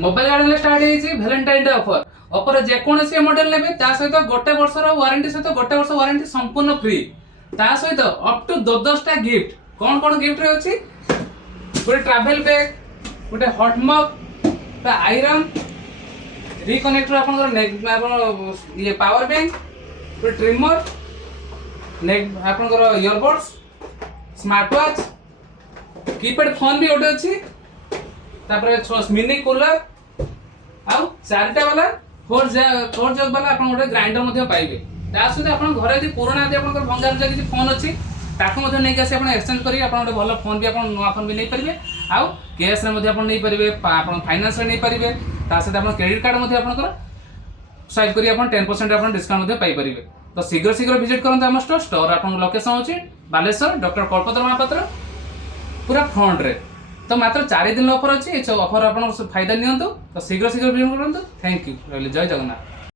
Mobile गाड़ी start होइछि Valentine Day offer offer जेकोसी मॉडल नेबे ता सहित गोटे वर्षर वारंटी सहित गोटे वर्ष वारंटी संपूर्ण फ्री ता सहित अप टू 10टा गिफ्ट कौन कौन गिफ्ट रे अछि गोटे ट्रैवल बैग गोटे हॉट मग आयरन रिकनेक्टर आपन ये पावर बैंक गोटे ट्रिमर नेक आपन earbuds smart watch keypad phone भी गोटे अछि तापर मिनी कूलर आउ चारिटा वाला फोर जग वाला आपन गोटे ग्राइंडर मध्ये पाइबे ता सहित आपन घरे जे पुराना जे आपन भंगार जे किछि फोन अछि ताको मध्ये नै के आपन एक्सचेंज करी आपन गोटे भलो फोन भी आपन नवा फोन भी नै परिबे आउ कैश रे मध्ये आपन नै परिबे आपन फाइनेंस रे नै परिबे ता सहित आपन क्रेडिट कार्ड मध्ये आपन कर स्वाइप करी आपन 10% आपन डिस्काउंट मध्ये पाइ परिबे तो शीघ्र शीघ्र विजिट करंत हम स्टोर आपन लोकेशन होछि बालेश्वर डॉक्टर कल्पतरु महापात्र पूरा फ्रंट रे तो मात्र 4 दिन ऑफर अच्छी ऑफर आप फायदा नियंतु तो शीघ्र शीघ्र विजिट करंतु थैंक यू जय जगन्नाथ।